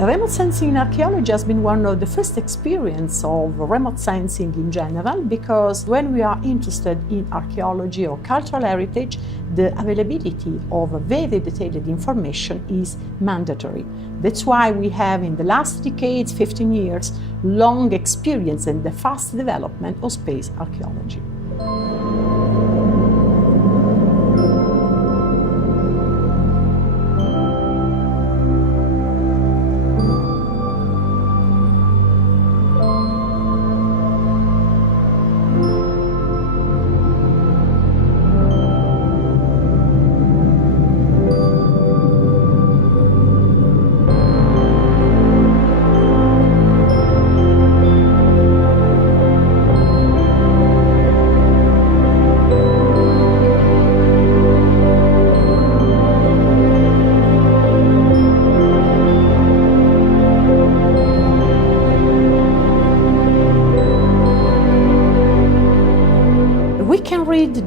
Remote sensing in archaeology has been one of the first experience of remote sensing in general, because when we are interested in archaeology or cultural heritage, the availability of very detailed information is mandatory. That's why we have in the last decades, 15 years, long experience in the fast development of space archaeology.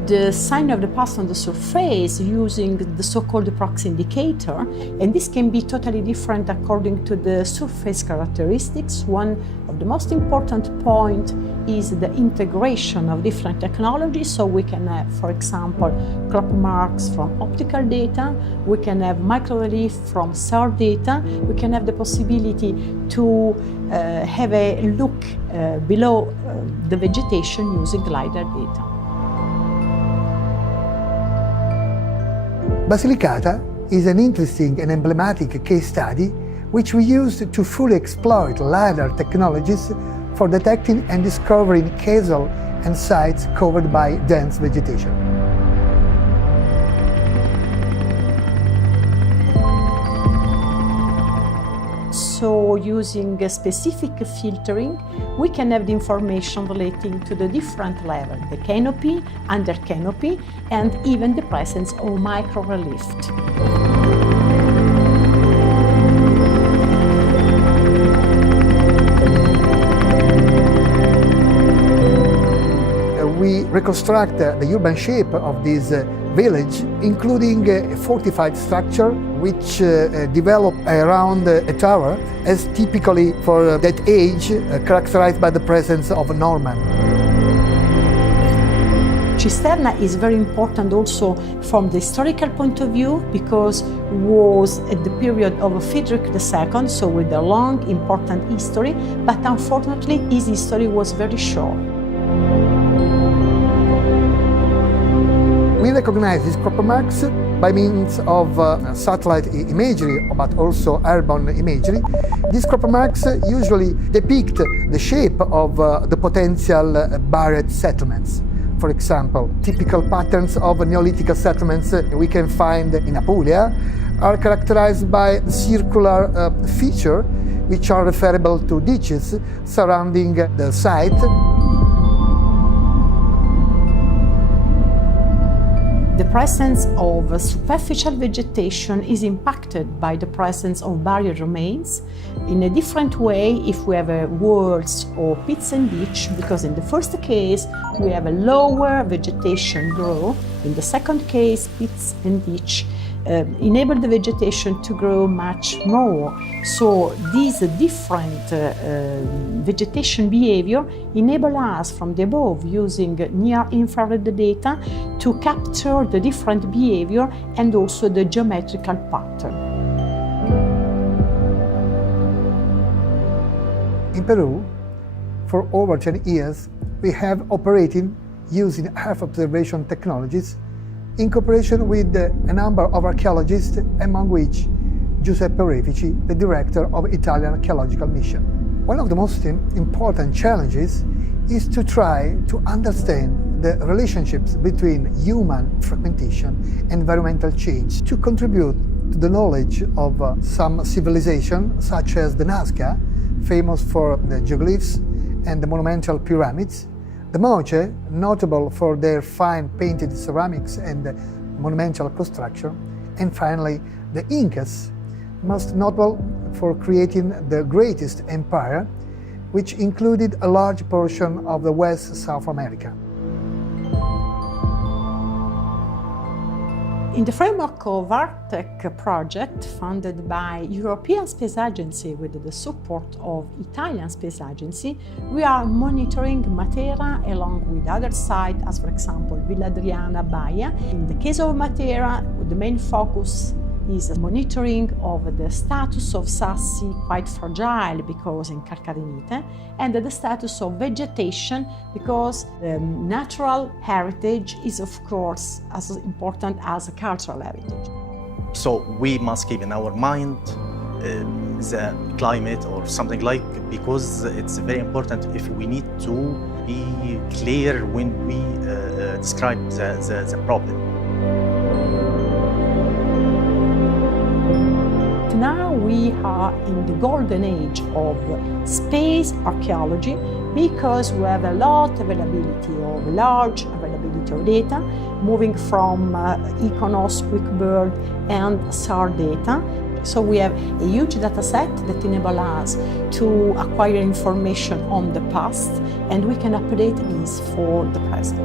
The sign of the past on the surface using the so-called proxy indicator, and this can be totally different according to the surface characteristics. One of the most important points is the integration of different technologies, so we can have, for example, crop marks from optical data, we can have microrelief from SAR data, we can have the possibility to have a look below the vegetation using LiDAR data. Basilicata is an interesting and emblematic case study which we used to fully exploit LiDAR technologies for detecting and discovering causal and sites covered by dense vegetation. So using a specific filtering, we can have the information relating to the different levels, the canopy, under canopy, and even the presence of micro-relief. We reconstruct the urban shape of this village, including a fortified structure which developed around a tower, as typically for that age, characterized by the presence of Norman. Cisterna is very important also from the historical point of view, because it was at the period of Frederick II, so with a long, important history, but unfortunately his history was very short. We recognize these crop marks by means of satellite imagery, but also airborne imagery. These crop marks usually depict the shape of the potential buried settlements. For example, typical patterns of Neolithic settlements we can find in Apulia are characterized by the circular feature, which are referable to ditches surrounding the site. The presence of superficial vegetation is impacted by the presence of buried remains in a different way if we have walls or pits and ditch, because in the first case we have a lower vegetation grow, in the second case pits and ditch enable the vegetation to grow much more. So these different vegetation behavior enable us from the above, using near-infrared data, to capture the different behavior and also the geometrical pattern. In Peru, for over 10 years, we have operated using Earth observation technologies in cooperation with a number of archaeologists, among which Giuseppe Orefici, the director of Italian Archaeological Mission. One of the most important challenges is to try to understand the relationships between human fragmentation and environmental change to contribute to the knowledge of some civilizations, such as the Nazca, famous for the geoglyphs and the monumental pyramids, the Moche, notable for their fine painted ceramics and monumental construction, and finally the Incas, most notable for creating the greatest empire, which included a large portion of the West South America. In the framework of ARTEC project funded by European Space Agency with the support of Italian Space Agency, we are monitoring Matera along with other sites as for example Villa Adriana, Baia. In the case of Matera, the main focus is monitoring of the status of sassi, quite fragile because in calcarenite, and the status of vegetation because the natural heritage is of course as important as a cultural heritage. So we must keep in our mind the climate or something like, because it's very important if we need to be clear when we describe the problem. Now we are in the golden age of space archaeology because we have a lot large availability of data, moving from Iconos, QuickBird and SAR data. So we have a huge data set that enables us to acquire information on the past, and we can update these for the present.